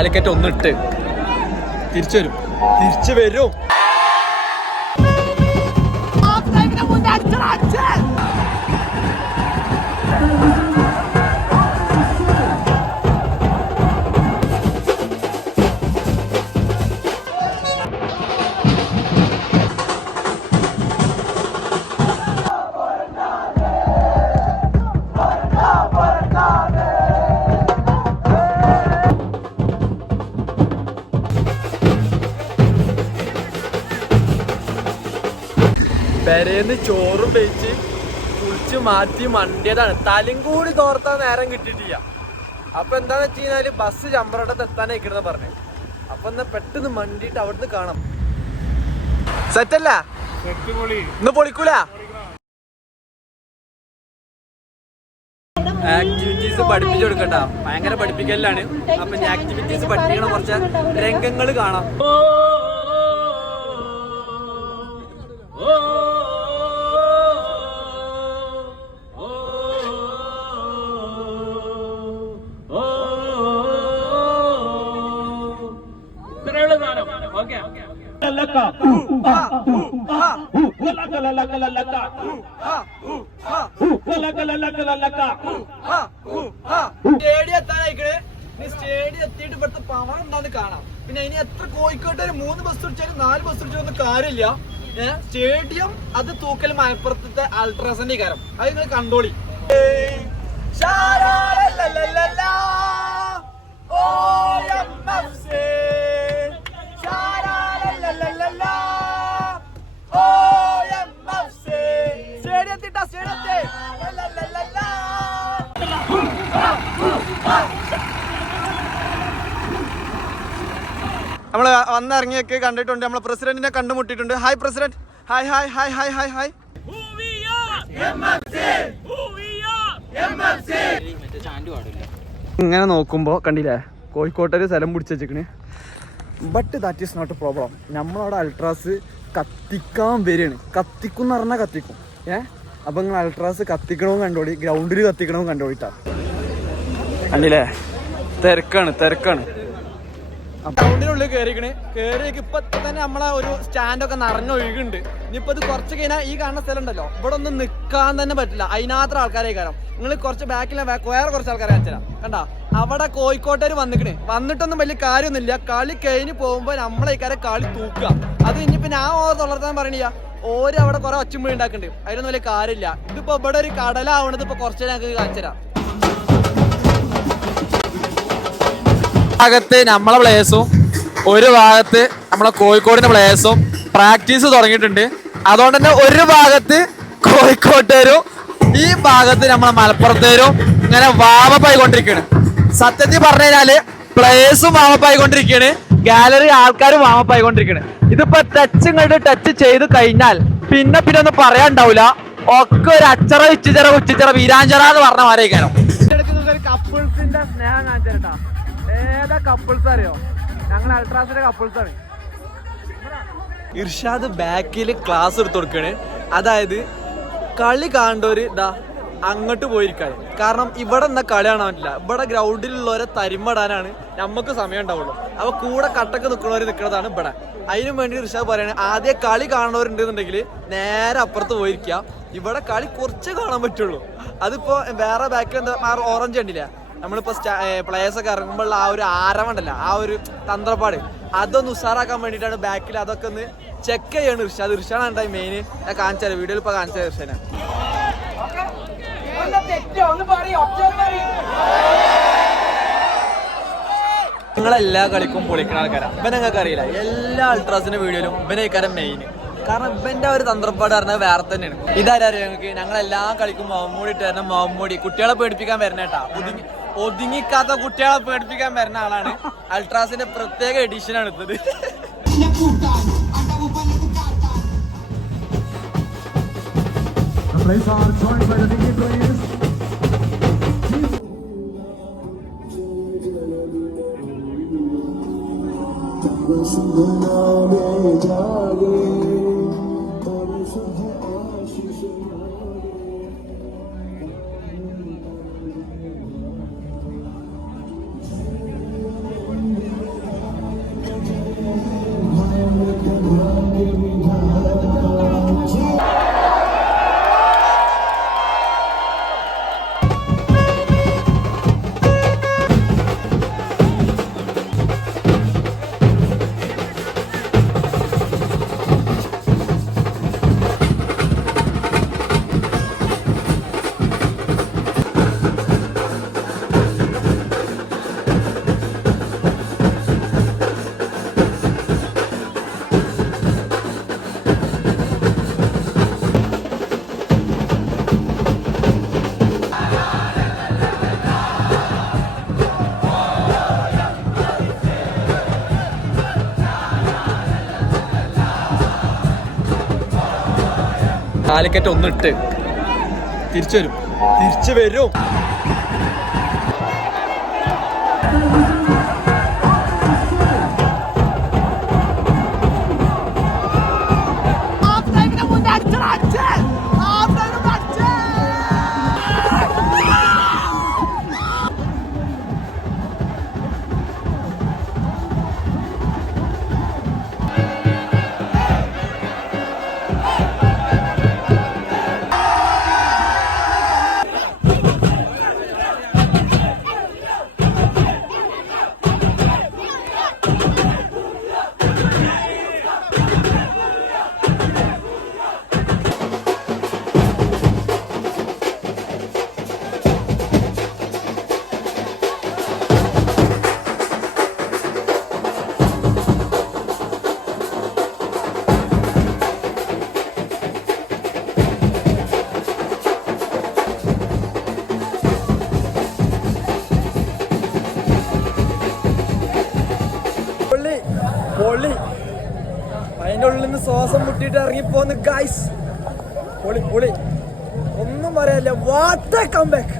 കാലിക്കറ്റ് ഒന്നിട്ട് തിരിച്ചു വരും. പെരേന്ന് ചോറും വെച്ച് കുളിച്ച് മാറ്റി മണ്ടിയതാണ്. തലയും കൂടി തോർത്താൻ നേരം കിട്ടിയിട്ടില്ല. അപ്പൊ എന്താന്ന് വെച്ച് കഴിഞ്ഞാല് ബസ് ചമ്പ്രവട്ടത്ത് എത്താനായിക്കണെന്ന് പറഞ്ഞു. അപ്പൊ എന്നാ പെട്ടെന്ന് മണ്ടിയിട്ട് അവിടുന്ന് കാണാം. സെറ്റല്ല ഇന്ന് പൊളിക്കൂല. ആക്ടിവിറ്റീസ് പഠിപ്പിച്ചു കൊടുക്കണ്ട, ഭയങ്കര പഠിപ്പിക്കലാണ്. അപ്പൊ ഞാൻ ആക്ടിവിറ്റീസ് പഠിപ്പിക്കണ കുറച്ച് രംഗങ്ങൾ കാണാം. സ്റ്റേഡിയം എത്തിയിട്ട് ഇവിടുത്തെ പവർ എന്താന്ന് കാണാം. പിന്നെ ഇനി എത്ര കോഴിക്കോട്ട് ഒരു 3 ബസ് പിടിച്ചാലും 4 ബസ് പിടിച്ചാലും കാര്യമില്ല. സ്റ്റേഡിയം അത് തൂക്കൽ മലപ്പുറത്തെ അൾട്രാസിന്റെ കാരം. അത് നിങ്ങൾ കണ്ടോളി. നമ്മള് വന്നിറങ്ങിയൊക്കെ കണ്ടിട്ടുണ്ട്. നമ്മളെ പ്രസിഡന്റിനെ കണ്ടുമുട്ടിയിട്ടുണ്ട്. Hi president. Hi hi hi hi hi hi. ഇങ്ങനെ നോക്കുമ്പോ കണ്ടില്ലേ കോഴിക്കോട്ടൊരു സ്ഥലം പിടിച്ച് വെച്ചിക്കണ്. But that is not a problem. നമ്മളവിടെ അൾട്രാസ് കത്തിക്കാൻ വരികയാണ്. കത്തിക്കും എന്ന് പറഞ്ഞാൽ കത്തിക്കും. അപ്പൊ നിങ്ങൾ അൾട്രാസ് കത്തിക്കണമെന്ന് കണ്ടോളി, ഗ്രൗണ്ടിൽ കത്തിക്കണമെന്ന് കണ്ടോളിട്ടാ. കണ്ടില്ലേ തിരക്കാണ്. ഗ്രൗണ്ടിനുള്ളിൽ കേറിയേക്ക് ഇപ്പൊ തന്നെ നമ്മളെ ഒരു സ്റ്റാൻഡൊക്കെ നിറഞ്ഞൊഴുകുന്നുണ്ട്. ഇനിയിപ്പോ ഇത് കുറച്ച് കഴിഞ്ഞാൽ ഈ കാണുന്ന സ്ഥലം ഉണ്ടല്ലോ, ഇവിടെ ഒന്നും നിക്കാൻ തന്നെ പറ്റില്ല. അതിനാത്ര ആൾക്കാരെ കാരണം. നിങ്ങൾ കുറച്ച് ബാക്കിലെ വേറെ കുറച്ച് ആൾക്കാരെ അയച്ചുതരാം. കണ്ടാ അവിടെ കോഴിക്കോട്ടേര് വന്നിട്ടൊന്നും വലിയ കാര്യമൊന്നുമില്ല. കളി കഴിഞ്ഞ് പോകുമ്പോ നമ്മളെ ഇക്കാരെ കളി തൂക്കുക. അത് ഇനിയിപ്പോ ഞാൻ തൊള്ളർത്താൻ പറയണില്ല. ഓര് അവിടെ കുറെ ഒച്ചുമ്പഴി ഉണ്ടാക്കുന്നുണ്ട്. അതിനൊന്നും വലിയ കാര്യമില്ല. ഇതിപ്പോ ഇവിടെ ഒരു കടലാവണത് ഇപ്പൊ കുറച്ച് ഞങ്ങൾക്ക് കാണിച്ചുതരാം. ഭാഗത്ത് നമ്മളെ പ്ലേയേഴ്സും ഒരു ഭാഗത്ത് നമ്മളെ കോഴിക്കോടിന്റെ പ്ലേയേഴ്സും പ്രാക്ടീസ് തുടങ്ങിയിട്ടുണ്ട്. അതുകൊണ്ട് തന്നെ ഒരു ഭാഗത്ത് കോഴിക്കോട്ടേരും ഈ ഭാഗത്ത് നമ്മളെ മലപ്പുറത്തേരും ഇങ്ങനെ വാമപ്പായിക്കൊണ്ടിരിക്കുകയാണ്. സത്യത്തിൽ പറഞ്ഞു കഴിഞ്ഞാല് പ്ലേയേഴ്സും വാമപ്പായിക്കൊണ്ടിരിക്കുകയാണ്, ഗാലറി ആൾക്കാരും വാമപ്പായിക്കൊണ്ടിരിക്കുകയാണ്. ഇതിപ്പോ ടച്ച് ചെയ്ത് കഴിഞ്ഞാൽ പിന്നെ ഒന്നും പറയാണ്ടാവൂല. ഒക്കെ ഒരു അച്ചറ ഉച്ചിച്ചറ വീരാഞ്ചറ എന്ന് പറഞ്ഞ മാരേക്കാരം. കപ്പിൾസിന്റെ സ്നേഹം കാണിച്ചാ ഏതാ കപ്പിൾസ് അറിയോ? ഞങ്ങൾ അൾട്രാസിന്റെ കപ്പിൾസാണ്. ഇർഷാദ് ബാക്കിൽ ക്ലാസ് എടുത്ത് കൊടുക്കാണ്. അതായത് കളി കാണേണ്ടവര് ഇതാ അങ്ങോട്ട് പോയിരിക്കാണ്. കാരണം ഇവിടെ എന്നാ കളി കാണാൻ പറ്റില്ല. ഇവിടെ ഗ്രൗണ്ടിലുള്ളവരെ തരിമ്പടാനാണ് നമുക്ക് സമയം ഉണ്ടാവുള്ളൂ. അപ്പൊ കൂടെ കട്ടക്ക് നിൽക്കുന്നവർ നിൽക്കുന്നതാണ് ഇവിടെ. അതിനു വേണ്ടി ഇർഷാദ് പറയാണ് ആദ്യം കളി കാണുന്നവരുണ്ടെന്നുണ്ടെങ്കിൽ നേരെ അപ്പുറത്ത് പോയിരിക്കുക. ഇവിടെ കളി കുറച്ച് കാണാൻ പറ്റുള്ളൂ. അതിപ്പോ വേറെ ബാക്കിൽ എന്താ ഓറഞ്ച് കണ്ടില്ല, നമ്മളിപ്പോ പ്ലേയേഴ്സ് ഒക്കെ ഇറങ്ങുമ്പോൾ ആ ഒരു ആരവണ്ടല്ല, ആ ഒരു തന്ത്രപ്പാട് അതൊന്ന് ഉഷാറാക്കാൻ വേണ്ടിയിട്ടാണ് ബാക്കിൽ അതൊക്കെ ഒന്ന് ചെക്ക് ചെയ്യാണ് ഇർഷാദ്. ഇർഷാദാണ് മെയിൻ. ഞാൻ കാണിച്ചാൽ വീഡിയോയിൽ ഇപ്പൊ കാണിച്ചത് ഇർഷാനെ. നിങ്ങളെല്ലാ കളിക്കും പൊളിക്കുന്ന ആൾക്കാരാണ്. ഇവൻ ഞങ്ങൾക്ക് അറിയില്ല. എല്ലാ അൾട്രാസിന്റെ വീഡിയോയിലും ഇവനേക്കാരം മെയിൻ. കാരണം ഇവന്റെ ഒരു തന്ത്രപ്പാട് പറഞ്ഞത് വേറെ തന്നെയാണ്. ഇതാരറിയാം ഞങ്ങൾക്ക്? ഞങ്ങളെല്ലാ കളിക്കും മമ്മൂടി ഇട്ട് തരണം. മമ്മൂടി കുട്ടികളെ പേടിപ്പിക്കാൻ വരണേട്ടാ. ഒതുങ്ങിക്കാത്ത കുട്ടികളെ പേടിപ്പിക്കാൻ വരുന്ന ആളാണ്. അൾട്രാസിന്റെ പ്രത്യേക എഡിഷനാണ് എടുത്തത്. കാലിക്കറ്റ് ഒന്നിട്ട് തിരിച്ചു വരും പൊളി. അതിൻ്റെ ഉള്ളിൽ നിന്ന് ശ്വാസം മുട്ടിയിട്ട് ഇറങ്ങിപ്പോന്ന് ഗൈസ്. പൊളി ഒന്നും പറയാനില്ല. What a comeback.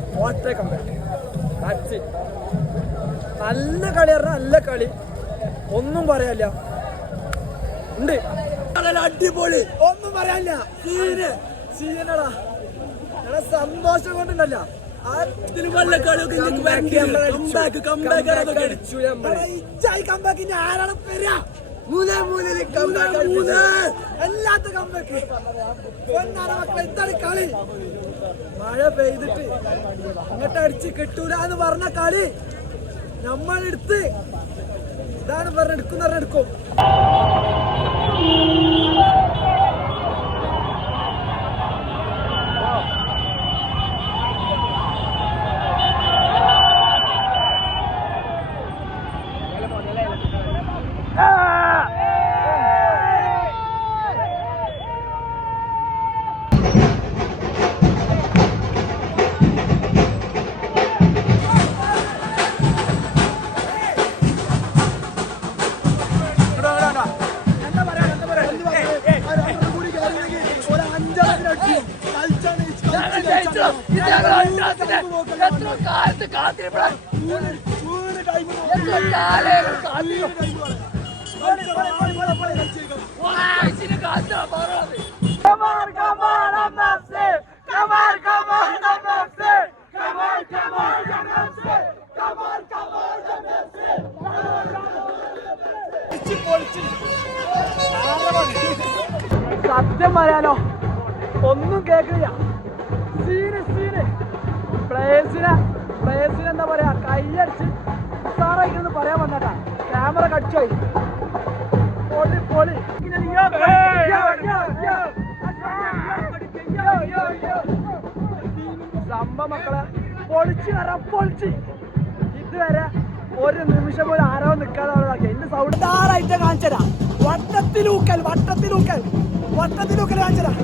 നല്ല കളി പറഞ്ഞാൽ നല്ല കളി, ഒന്നും പറയാനില്ല. ഉണ്ട് അടിപൊളി, ഒന്നും പറയാനില്ല. സീനടാ സന്തോഷം കൊണ്ടുണ്ടല്ല. ആരാണ് വരിക? എല്ലാത്ത കമ്പാക്ക് ഇതാണ് കളി. മഴ പെയ്തിട്ട് ഇങ്ങോട്ട് അടിച്ച് കിട്ടൂല എന്ന് പറഞ്ഞ കളി നമ്മളെടുത്ത് ഇതാണ് പറഞ്ഞെടുക്കും. സത്യം പറയാലോ ഒന്നും കേൾക്കില്ല. സീന് പ്ലേസിന് എന്താ പറയാ, കൈയടിച്ച് ഉസാറായിക്കൊന്ന് പറയാൻ വന്നട്ടാ. ക്യാമറ കടിച്ചായി. പൊളി സംഭവ മക്കളെ പൊളിച്ച് ഇതുവരെ ഒരു നിമിഷം പോലും ആരോ നിൽക്കാതെ എന്റെ സൗണ്ട് ആറായിട്ട് കാണിച്ചരാ. വട്ടത്തിലൂക്കൽ കാണിച്ചരാ.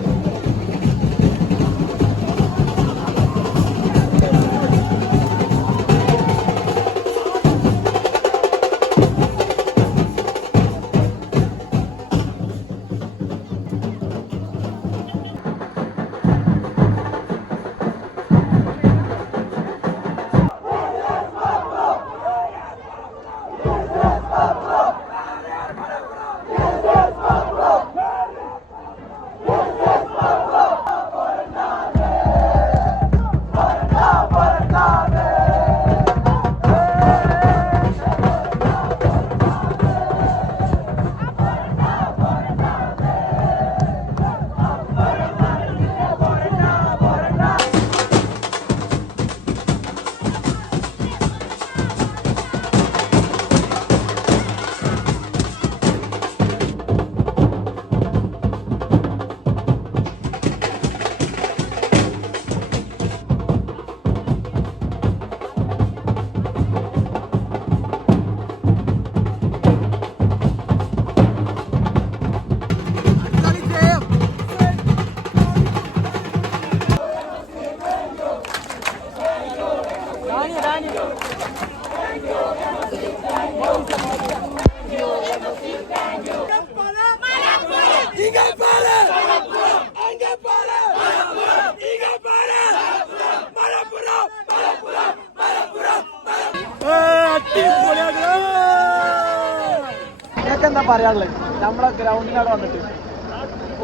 എന്താ പറയാനുള്ളത് നമ്മളെ ഗ്രൗണ്ടിലാണ് വന്നിട്ട്?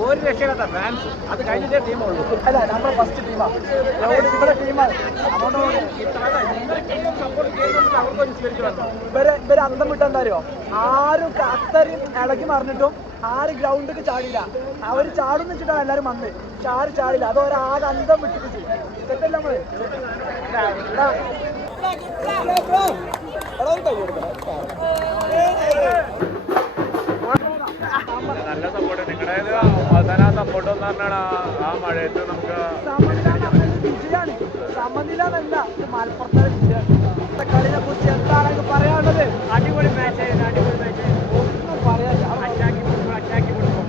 ഒരു രക്ഷയില്ലാത്ത ഫാൻസ്, അത് കഴിഞ്ഞിട്ടേ ടീമുള്ളൂ. അല്ല നമ്മളെ ഫസ്റ്റ് ടീമാണ്, ഇവിടെ ടീമാണ്. ഇവര് അന്തം വിട്ടെന്താരോ, ആരും അത്രയും ഇളകി മറിഞ്ഞിട്ടും ആര് ഗ്രൗണ്ടിലേക്ക് ചാടില്ല. അവര് ചാടും വെച്ചിട്ടാണ് എല്ലാരും വന്ന്, പക്ഷെ ആരും ചാടില്ല. അത് ഒരാകെ അന്തം വിട്ടിട്ട് ചെയ്യും. സെറ്റല്ല നമ്മള് നല്ല സപ്പോർട്ട്. നിങ്ങളുടെ അവസാന സപ്പോർട്ട് എന്ന് പറഞ്ഞാൽ ആ മഴയത്ത് നമുക്ക് വിജയാണ്. സമനിലല്ല, ഇത് മലപ്പുറത്തെ വിജയാണ്. കളിനെ കുറിച്ച് എന്താണെന്ന് പറയാനുള്ളത്? അടിപൊളി മാച്ചായിരുന്നു, അടിപൊളി മാച്ച്. ഒന്നും പറയാനില്ല. അറ്റാക്കി ഫുട്ബോൾ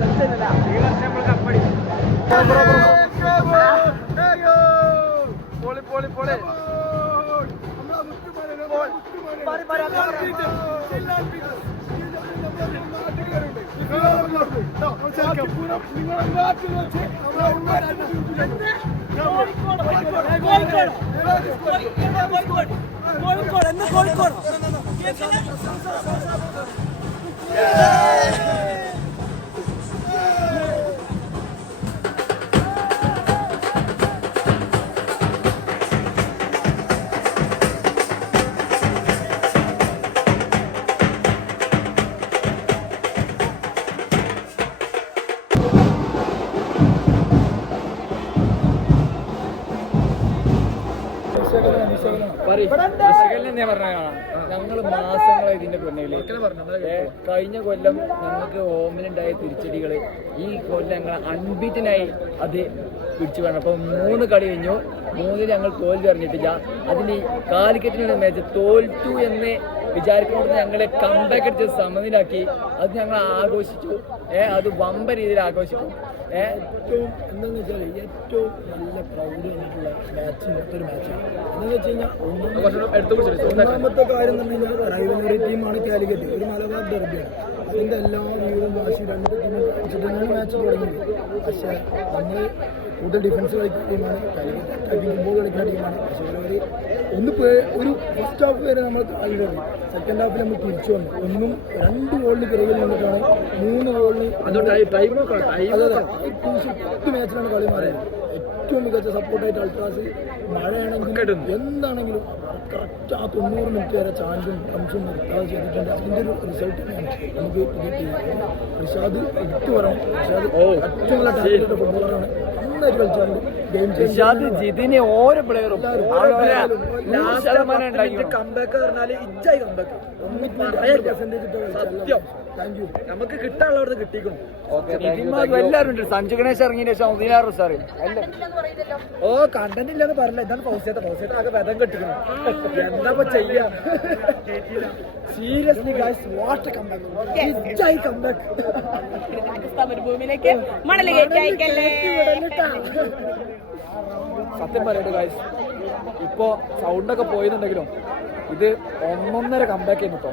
സത്യല്ല. ഈ വർഷം നമ്മൾ കപ്പടിക്കും. പൊളി പൊളി പൊളി. ഞങ്ങൾ മാസങ്ങളായി ഇതിന്റെ പിന്നില്. കഴിഞ്ഞ കൊല്ലം ഞങ്ങൾക്ക് ഹോമിലുണ്ടായ തിരിച്ചടികള് ഈ കൊല്ലം ഞങ്ങൾ അൺബീറ്റനായി അത് പിടിച്ചു വേണം. അപ്പം 3 കളി കഴിഞ്ഞു, 3 ഞങ്ങൾ തോൽവി അറിഞ്ഞിട്ടില്ല. അതിന് കാലിക്കറ്റിനുള്ള മാച്ച് തോൽറ്റു എന്ന് വിചാരിക്കുന്നോട് ഞങ്ങളെ കംബാക്ക് അടിച്ച് സമനിലാക്കി. അത് ഞങ്ങൾ ആഘോഷിച്ചു. അത് വമ്പ രീതിയിൽ ആഘോഷിക്കും. ഏറ്റവും എന്താണെന്ന് വെച്ചാൽ ഏറ്റവും നല്ല പ്രൗഡ് ആയിട്ടുള്ള മാച്ച് മറ്റൊരു മാച്ചാണ്. എന്താണെന്ന് വെച്ച് കഴിഞ്ഞാൽ ഒന്നാമത്തെ കാര്യം എന്ന് പറഞ്ഞു കഴിഞ്ഞാൽ റൈവലറി ടീമാണ് കാലിക്കറ്റ്, ഒരു മലബാർ ഡെർബിയാണ്. അതിൻ്റെ എല്ലാ വീടും വാശി രണ്ട് ടീമും വെച്ചിട്ടാണ് മാച്ച് തുടങ്ങിയത്. പക്ഷേ നമ്മൾ കൂടുതൽ ഡിഫൻസ് കളിക്കുന്ന ടീമാണ്, കാലിക്കറ്റ് അറ്റാക്കിംഗ് ഫുട്ബോൾ കളിക്കുന്ന ടീമാണ്. പക്ഷേ ഒരു ഫസ്റ്റ് ഹാഫ് വരെ നമ്മൾ താഴ്ന്നു, സെക്കൻഡ് ഹാഫിൽ നമ്മൾ തിരിച്ചു വന്നു. 2 ഗോളിന് പിറകിൽ നിന്നിട്ടാണ് 3 ഗോളിന് 10 മാച്ചിലാണ് കളി മാറിയത്. ഏറ്റവും മികച്ച സപ്പോർട്ടായിട്ട് അൾട്രാസ് മഴയാണെങ്കിലും എന്താണെങ്കിലും കറക്റ്റ് ആ 90 മിനിറ്റ് വരെ ചാൻസും കംസും നിർത്താതെ ചെയ്തിട്ടുണ്ട്. അതിൻ്റെ ഒരു റിസൾട്ട് നമുക്ക് കിട്ടിയത്. റിഷാദ് എടുത്തു പറയണം, റിഷാദ് ഏറ്റവും നല്ല ടാലന്റഡ് ഫുട്ബോളറാണ്. നന്നായിട്ട് കളിച്ചാണ് ജിതിന് ഓരോ പ്ലെയറും കംബാക്ക് പറഞ്ഞാല് ഇജ്ജായി കംബാക്ക് സത്യം. നമുക്ക് കിട്ടാനുള്ളവർക്ക് കിട്ടിക്കണം. എല്ലാവരും ഉണ്ട്. സഞ്ജു ഗണേഷ് ഇറങ്ങിയ ശേഷം സാറ് ഓ കണ്ടന്റ് ഇല്ലെന്ന് പറഞ്ഞില്ല. എന്താണ് പൗസേട്ട ആകെ വെതം കെട്ടിക്കണം. എന്താ ചെയ്യാ? Seriously guys, what a comeback. ഇജ്ജായി കംബാക്ക്. സത്യം പറയട്ടെ ഗൈസ്, ഇപ്പോ സൗണ്ടൊക്കെ പോയെന്നുണ്ടെങ്കിലും ഇത് 1.5 കംബാക്ക് ചെയ്യുന്നു കേട്ടോ.